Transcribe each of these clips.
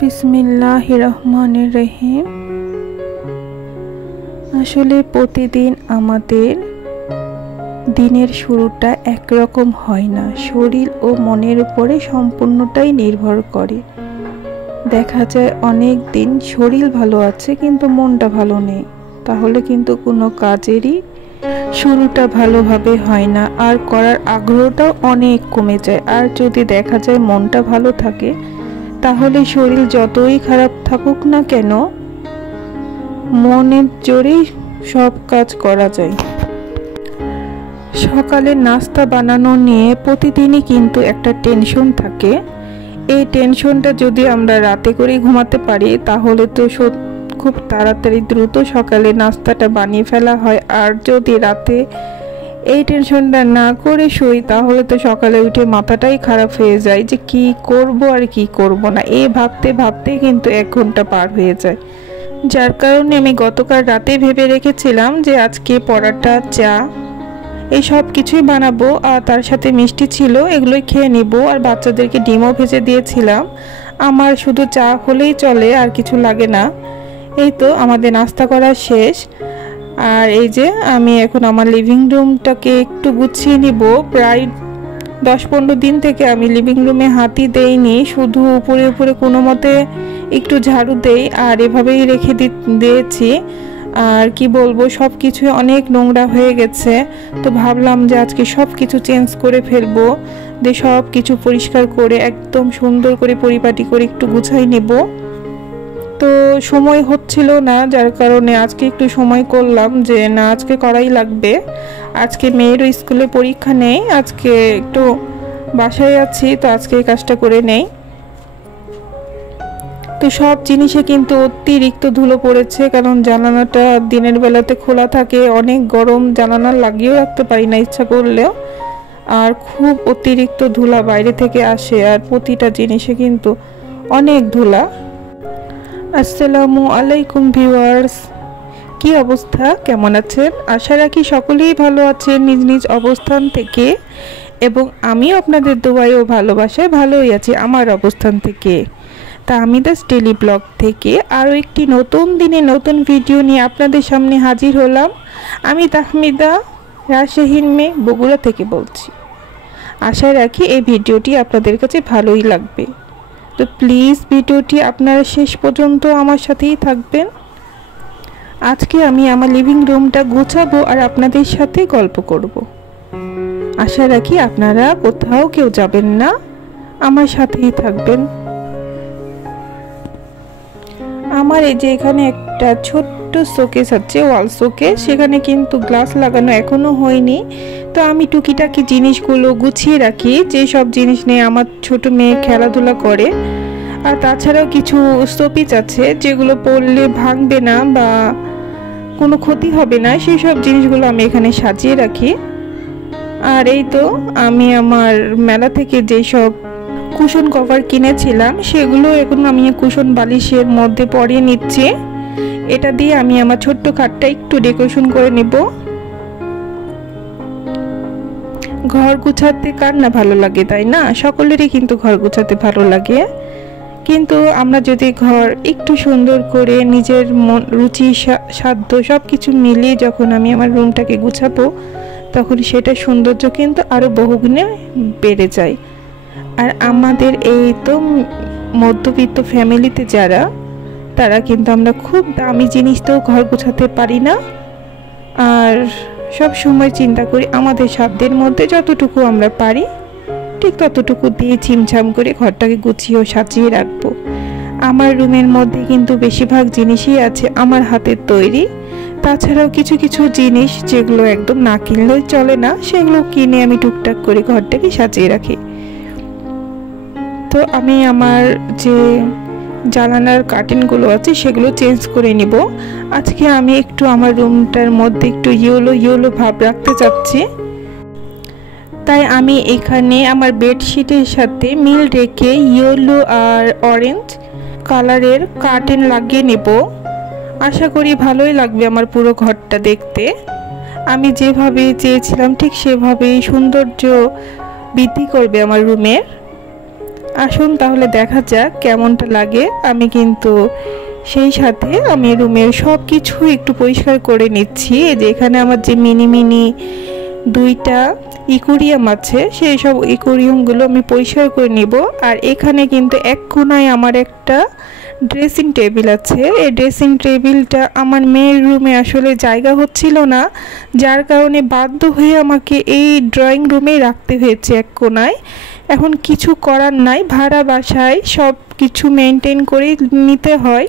বিসমিল্লাহির রহমানির রহিম। আসলে প্রতিদিন আমাদের দিনের শুরুটা একরকম হয় না, শরীর ও মনের উপরে সম্পূর্ণটাই নির্ভর করে। দেখা যায় অনেক দিন শরীর ভালো আছে কিন্তু মনটা ভালো নেই, তাহলে কিন্তু কোনো কাজেরই শুরুটা ভালোভাবে হয় না, আর করার আগ্রহটাও অনেক কমে যায়। আর যদি দেখা যায় মনটা ভালো থাকে, তাহলে শরীর যতই খারাপ থাকুক না কেন, মনের জোরেই সব কাজ করা যায়। সকালে নাস্তা বানানো নিয়ে প্রতিদিনই কিন্তু একটা টেনশন থাকে। এই টেনশনটা যদি আমরা রাতে করে ঘুমাতে পারি, তাহলে তো খুব তাড়াতাড়ি দ্রুত সকালে নাস্তাটা বানিয়ে ফেলা হয়। আর যদি রাতে এই টেনশনটা না করে শুই, তাহলে তো সকালে উঠে মাথাটাই খারাপ হয়ে যায় যে কি করব আর কি করব না, এই ভাবতে ভাবতে কিন্তু 1 ঘন্টা পার হয়ে যায়। যার কারণে আমি গতকাল রাতে ভেবে রেখেছিলাম যে আজকে পরোটা, চা এই সব কিছুই বানাবো, আর তার সাথে মিষ্টি ছিল, এগুলোই খেয়ে নিব। আর বাচ্চাদেরকে ডিমও ভেজে দিয়েছিলাম। আমার শুধু চা হলেই চলে, আর কিছু লাগে না। এই তো আমাদের নাস্তা করা শেষ। আর এই যে আমি এখন আমার লিভিং রুমটাকে একটু গুছিয়ে নিব। প্রায় 10-15 দিন থেকে আমি লিভিং রুমে হাতই দেইনি, শুধু উপরে উপরে কোনো মতে একটু ঝাড়ু দেই, আর এভাবেই রেখে দিয়েছি। আর কি বলবো, সব কিছু অনেক নোংরা হয়ে গেছে। তো ভাবলাম যে আজকে সব কিছু চেঞ্জ করে ফেলবো, যে সব কিছু পরিষ্কার করে একদম সুন্দর করে পরিপাটি করে একটু গুছাই নেব। তো সময় হচ্ছিল না, যার কারণে আজকে একটু সময় করলাম যে না, আজকে করাই লাগবে। আজকে মেয়েরও স্কুলে পরীক্ষা নেই, আজকে একটু বাসায় আছি, তো আজকে এই কাজটা করে নেই। তো সব জিনিসে কিন্তু অতিরিক্ত ধুলো পড়েছে, কারণ জানালাটা দিনের বেলাতে খোলা থাকে, অনেক গরম, জানালা লাগিয়েও রাখতে পারি না ইচ্ছা করলেও। আর খুব অতিরিক্ত ধুলা বাইরে থেকে আসে, আর প্রতিটা জিনিসে কিন্তু অনেক ধুলা। আসসালামু আলাইকুম ভিউয়ার্স, কি অবস্থা, কেমন আছেন? আশা রাখি সকলেই ভালো আছেন নিজ নিজ অবস্থান থেকে, এবং আমিও আপনাদের দোয়ায় ও ভালোবাসায় ভালোই আছি আমার অবস্থান থেকে। তা আমি দাস ডেলি ব্লগ থেকে আরও একটি নতুন দিনে নতুন ভিডিও নিয়ে আপনাদের সামনে হাজির হলাম। আমি তাহমিদা, রাজশাহীর মেয়ে, বগুড়া থেকে বলছি। আশা রাখি এই ভিডিওটি আপনাদের কাছে ভালোই লাগবে। তো প্লিজ ভিডিওটি আপনারা শেষ পর্যন্ত আমার সাথেই থাকবেন। আজকে আমি আমার লিভিং রুমটা গোছাবো আর আপনাদের সাথে গল্প করব। আশা রাখি আপনারা কোথাও কেউ যাবেন না, আমার সাথেই থাকবেন। আমার এই যে এখানে একটা ছোট্ট শোকেস আছে, ওয়াল শোকেস, সেখানে কিন্তু গ্লাস লাগানো এখনো হয়নি। তো আমি টুকিটাকি জিনিসগুলো গুছিয়ে রাখি, যে সব জিনিস নিয়ে আমার ছোট মেয়ে খেলাধুলা করে। আর তাছাড়াও কিছু শোপিস আছে যেগুলো পরলে ভাঙবে না বা কোনো ক্ষতি হবে না, সেই সব জিনিসগুলো আমি এখানে সাজিয়ে রাখি। আর এই তো আমি আমার মেলা থেকে যেই সব কুশন কভার কিনেছিলাম, সেগুলো এখন আমি কুশন বালিশের মধ্যে পরিয়ে নিচ্ছি। এটা দিয়ে আমি আমার ছোট্ট খাটটা একটু ডেকোরেশন করে নেব। ঘর গুছাতে কার না ভালো লাগে, তাই না? সকলেরই কিন্তু ঘর গুছাতে ভালো লাগে। কিন্তু আমরা যদি ঘর একটু সুন্দর করে নিজের মন, রুচি, সাধ্য সব কিছু মিলিয়ে যখন আমি আমার রুমটাকে গুছাবো, তখন সেটা সৌন্দর্য কিন্তু আরও বহুগুণে বেড়ে যায়। আর আমাদের এই তো মধ্যবিত্ত ফ্যামিলিতে যারা, তারা কিন্তু আমরা খুব দামি জিনিস তো ঘর গোছাতে পারি না। আর সব সময় চিন্তা করি আমাদের সাধ্যের মধ্যে যতটুকু আমরা পারি ঠিক ততটুকু দিয়ে ছিমছাম করে ঘরটাকে গুছিয়ে ও সাজিয়ে রাখবো। আমার রুমের মধ্যে কিন্তু বেশিরভাগ জিনিসই আছে আমার হাতের তৈরি। তাছাড়াও কিছু কিছু জিনিস যেগুলো একদম না কিনলেই চলে না, সেগুলো কিনে আমি টুকটাক করে ঘরটাকে সাজিয়ে রাখি। তো আমি আমার যে জানালার কার্টেনগুলো আছে সেগুলো চেঞ্জ করে নিব। আজকে আমি একটু আমার রুমটার মধ্যে একটু ইয়েলো ভাব রাখতে চাচ্ছি, তাই আমি এখানে আমার বেডশিটের সাথে মিল রেখে ইয়েলো আর অরেঞ্জ কালারের কার্টেন লাগিয়ে নেব। আশা করি ভালোই লাগবে আমার পুরো ঘরটা দেখতে। আমি যেভাবে চেয়েছিলাম ঠিক সেভাবেই সৌন্দর্য বৃদ্ধি করবে আমার রুমের। আসুন তাহলে দেখা যাক কেমনটা লাগে। আমি কিন্তু সেই সাথে আমি রুমের সব কিছু একটু পরিষ্কার করে নিচ্ছি। এই যে এখানে আমার যে মিনি মিনি দুইটা ইকোরিয়াম আছে, সেই সব ইকোরিয়ামগুলো আমি পরিষ্কার করে নিব। আর এখানে কিন্তু এক কোণায় আমার একটা ড্রেসিং টেবিল আছে। এই ড্রেসিং টেবিলটা আমার মেয়ের রুমে আসলে জায়গা হচ্ছিল না, যার কারণে বাধ্য হয়ে আমাকে এই ড্রয়িং রুমেই রাখতে হয়েছে এক কোণায়। এখন কিছু করার নাই, ভাড়া বাসায় সব কিছু মেনটেন করে নিতে হয়,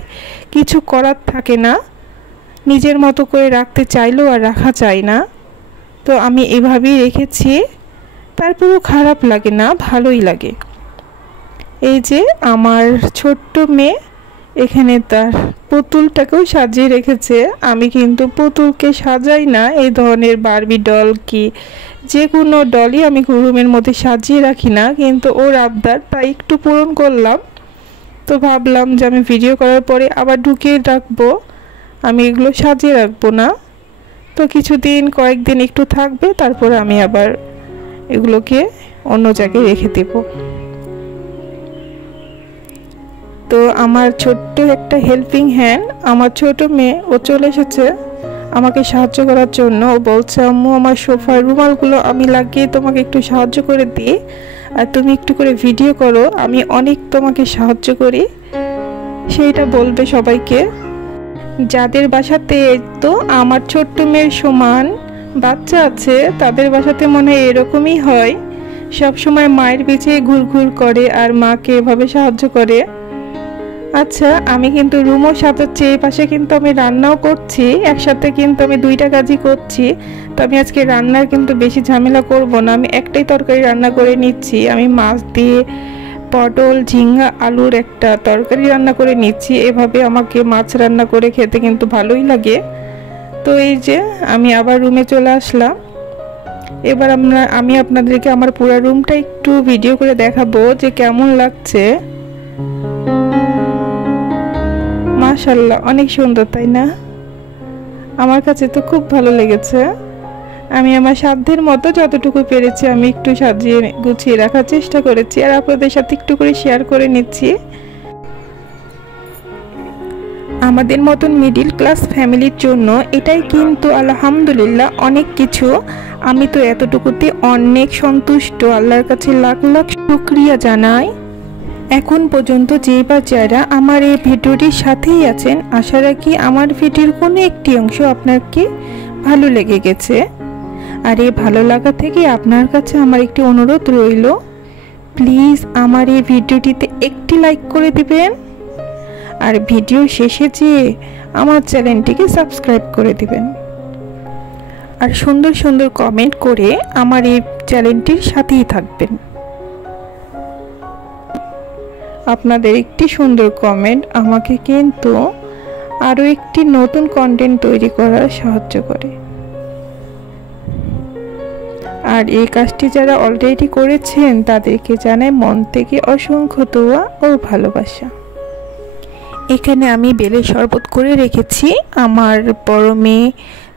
কিছু করার থাকে না। নিজের মতো করে রাখতে চাইলেও আর রাখা যায় না, তো আমি এভাবেই রেখেছি। তারপরেও খারাপ লাগে না, ভালোই লাগে। এই যে আমার ছোট্ট মেয়ে এখানে তার পুতুলটাকেও সাজিয়ে রেখেছে। আমি কিন্তু পুতুলকে সাজাই না, এই ধরনের বারবি ডল কি যে কোনো ডলই আমি রুমের মধ্যে সাজিয়ে রাখি না, কিন্তু ওর আবদার তাই একটু পূরণ করলাম। তো ভাবলাম যে আমি ভিডিও করার পরে আবার ঢুকিয়ে রাখবো, আমি এগুলো সাজিয়ে রাখবো না। তো কিছুদিন কয়েকদিন একটু থাকবে, তারপরে আমি আবার এগুলোকে অন্য জায়গায় রেখে দেব। তো আমার ছোট্ট একটা হেল্পিং হ্যান্ড, আমার ছোট মেয়ে, ও চলে এসেছে আমাকে সাহায্য করার জন্য। ও বলছে, আম্মু আমার সোফার রুমালগুলো আমি লাগিয়ে তোমাকে একটু সাহায্য করে দিই, আর তুমি একটু করে ভিডিও করো, আমি অনেক তোমাকে সাহায্য করি। সেইটা বলবে সবাইকে। যাদের বাসাতে তো আমার ছোট্ট মেয়ের সমান বাচ্চা আছে, তাদের বাসাতে মনে হয় এরকমই হয়, সব সময় মায়ের পিছে ঘুরঘুর করে আর মাকে এভাবে সাহায্য করে। আচ্ছা, আমি কিন্তু রুমও সাজাচ্ছি, এই পাশে কিন্তু আমি রান্নাও করছি, একসাথে কিন্তু আমি দুইটা কাজই করছি। তো আমি আজকে রান্নার কিন্তু বেশি ঝামেলা করব না, আমি একটাই তরকারি রান্না করে নিচ্ছি। আমি মাছ দিয়ে পটল, ঝিঙ্গা, আলুর একটা তরকারি রান্না করে নিচ্ছি। এভাবে আমাকে মাছ রান্না করে খেতে কিন্তু ভালোই লাগে। তো এই যে আমি আবার রুমে চলে আসলাম। এবার আমি আপনাদেরকে আমার পুরো রুমটা একটু ভিডিও করে দেখাবো যে কেমন লাগছে। মাশাআল্লাহ, অনেক সুন্দর, তাই না? আমার কাছে তো খুব ভালো লেগেছে। আমি আমার সাধ্যের মতো যতটুকু পেরেছি আমি একটু সাজিয়ে গুছিয়ে রাখার চেষ্টা করেছি, আর আপনাদের সাথে একটু করে শেয়ার করে নিচ্ছি। আমাদের মতন মিডিল ক্লাস ফ্যামিলির জন্য এটাই কিন্তু আলহামদুলিল্লাহ অনেক কিছু। আমি তো এতটুকুতে অনেক সন্তুষ্ট, আল্লাহর কাছে লাখ লাখ শুকরিয়া জানাই। এখন পর্যন্ত যে বা যারা আমার এই ভিডিওটির সাথেই আছেন, আশা রাখি আমার ভিডিওর কোনো একটি অংশ আপনাকে ভালো লেগে গেছে। আর এই ভালো লাগা থেকে আপনার কাছে আমার একটি অনুরোধ রইল, প্লিজ আমার এই ভিডিওটিতে একটি লাইক করে দিবেন, আর ভিডিও শেষে যেয়ে আমার চ্যানেলটিকে সাবস্ক্রাইব করে দিবেন, আর সুন্দর সুন্দর কমেন্ট করে আমার এই চ্যানেলটির সাথেই থাকবেন। আপনাদের একটি সুন্দর কমেন্ট আমাকে কিন্তু আরও একটি নতুন কন্টেন্ট তৈরি করার সাহায্য করে। আর এই কাজটি যারা অলরেডি করেছেন তাদেরকে জানাই মন থেকে অসংখ্য দোয়া ও ভালোবাসা। এখানে আমি বেলের শরবত করে রেখেছি। আমার বড় মেয়ে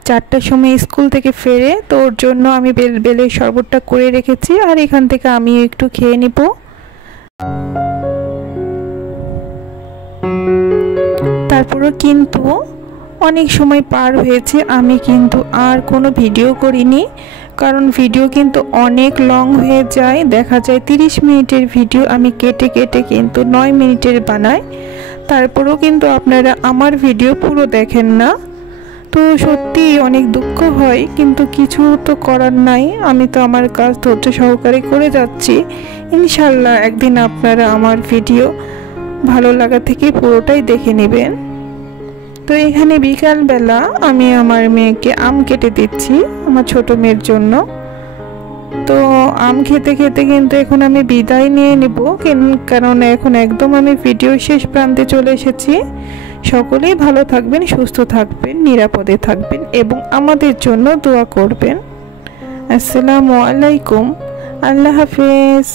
4টার সময় স্কুল থেকে ফেরে, তো ওর জন্য আমি বেলের শরবতটা করে রেখেছি, আর এখান থেকে আমি একটু খেয়ে নিব। তারপরে কিন্তু অনেক সময় পার হয়েছে, আমি কিন্তু আর কোনো ভিডিও করিনি, কারণ ভিডিও কিন্তু অনেক লং হয়ে যায়। দেখা যায় 30 মিনিটের ভিডিও আমি কেটে কেটে কিন্তু 9 মিনিটের বানাই। তারপরেও কিন্তু আপনারা আমার ভিডিও পুরো দেখেন না, তো সত্যি অনেক দুঃখ হয়, কিন্তু কিছু তো করার নাই। আমি তো আমার কাজ ধৈর্য সহকারে করে যাচ্ছি। ইনশাল্লাহ একদিন আপনারা আমার ভিডিও ভালো লাগা থেকে পুরোটাই দেখে নেবেন। তো এখানে বিকালবেলা আমি আমার মেয়েকে আম কেটে দিচ্ছি আমার ছোট মেয়ের জন্য। তো আম খেতে খেতে কিন্তু এখন আমি বিদায় নিয়ে নেব, কারণ এখন একদম আমি ভিডিও শেষ প্রান্তে চলে এসেছি। সকলেই ভালো থাকবেন, সুস্থ থাকবেন, নিরাপদে থাকবেন এবং আমাদের জন্য দোয়া করবেন। আসসালামু আলাইকুম, আল্লাহ হাফেজ।